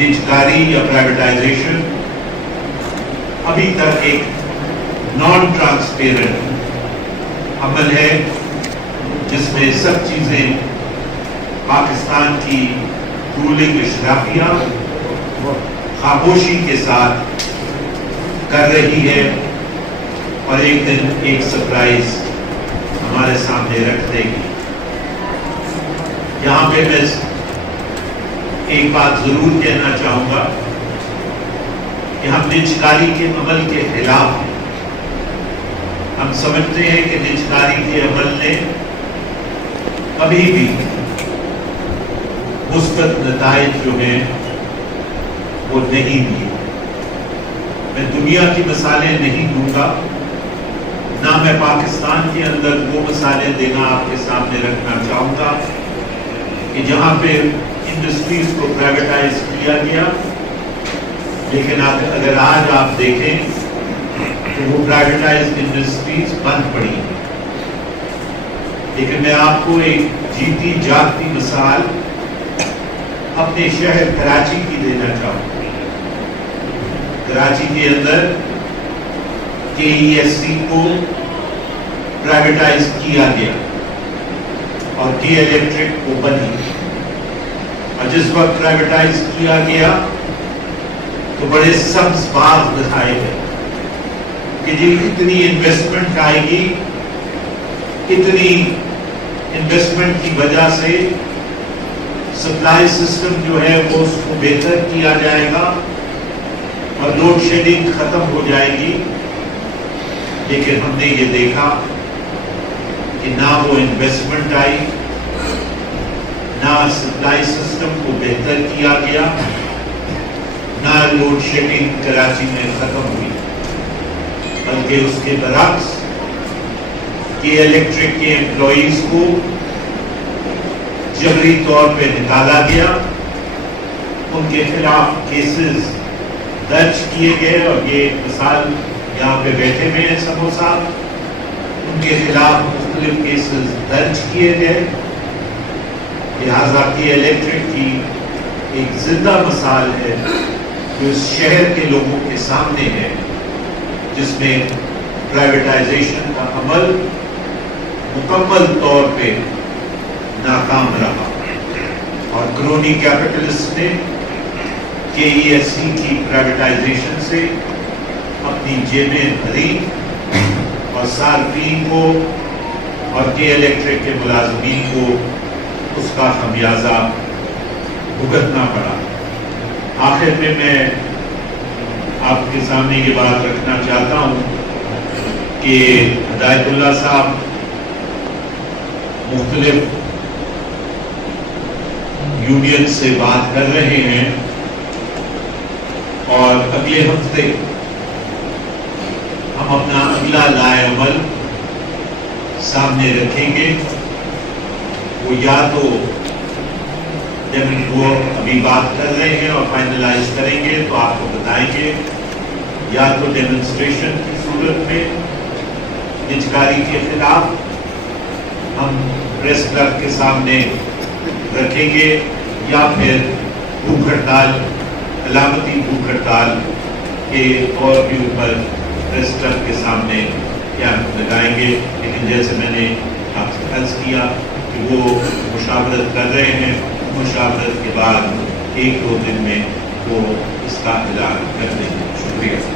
निजकारी या प्राइवेटाइजेशन अभी तक एक नॉन ट्रांसपेरेंट अमल है जिसमें सब चीज़ें पाकिस्तान की रूलिंग इशराफिया खामोशी के साथ कर रही है और एक दिन एक सरप्राइज हमारे सामने रख देगी। यहाँ पे मैं एक बात जरूर कहना चाहूँगा कि हम निजकारी के अमल के खिलाफ हैं। हम समझते हैं कि निजकारी के अमल ने कभी भी मुस्बत नताइज जो हैं वो नहीं दिए। मैं दुनिया की मिसालें नहीं दूंगा, ना मैं पाकिस्तान के अंदर वो मिसालें देना आपके सामने रखना चाहूँगा कि जहाँ पे इंडस्ट्रीज को प्राइवेटाइज किया गया, लेकिन अगर आज आप देखें तो वो प्राइवेटाइज इंडस्ट्रीज बंद पड़ी हैं। लेकिन मैं आपको एक जीती जागती मिसाल अपने शहर कराची की देना चाहूँगा। कराची के अंदर KESC को प्राइवेटाइज किया गया और K इलेक्ट्रिक को बनी। और जिस वक्त प्राइवेटाइज किया गया तो बड़े सब्ज बाग दिखाए गए कि जी इतनी इन्वेस्टमेंट आएगी, इतनी इन्वेस्टमेंट की वजह से सप्लाई सिस्टम जो है वो उसको बेहतर किया जाएगा और लोड शेडिंग खत्म हो जाएगी। लेकिन हमने ये देखा कि ना वो इन्वेस्टमेंट आई, ना सप्लाई सिस्टम को बेहतर किया गया, ना लोड शेडिंग कराची में खत्म हुई, बल्कि उसके बरक्स K इलेक्ट्रिक के एम्प्लॉइज को जबरी तौर पे निकाला गया, उनके खिलाफ केसेस दर्ज किए गए। और ये मिसाल यहाँ पे बैठे हुए हैं सबो साहब, उनके खिलाफ मुख्तलिफ केसेस दर्ज किए गए। लिहाजा K इलेक्ट्रिक की एक जिंदा मिसाल है जो इस शहर के लोगों के सामने है, जिसमें प्राइवेटाइजेशन का अमल मुकम्मल तौर पे नाकाम रहा और क्रोनी कैपिटलिस्ट ने KESC की प्राइवेटाइजेशन से अपनी जेबें भरी और सार्फिन को और K इलेक्ट्रिक के मुलाजमीन को उसका खमियाजा भुगतना पड़ा। आखिर में मैं आपके सामने ये बात रखना चाहता हूँ कि हिदायतुल्लाह साहब मुख्तलिफ यूनियन से बात कर रहे हैं और अगले हफ्ते हम अपना अगला लाए अमल सामने रखेंगे। वो या तो जब वो अभी बात कर रहे हैं और फाइनलाइज करेंगे तो आपको बताएंगे, या तो डेमोन्स्ट्रेशन की सूरत में निजकारी के खिलाफ हम प्रेस क्लब के सामने रखेंगे, या फिर भूख हड़ताल, अलामती भूख हड़ताल के तौर के ऊपर प्रेस क्लब के सामने कैंप लगाएंगे। लेकिन जैसे मैंने आपसे अर्ज किया कि वो मुशावरत कर रहे हैं, मुशावरत के बाद 1-2 दिन में वो इसका ऐलान कर देंगे। शुक्रिया।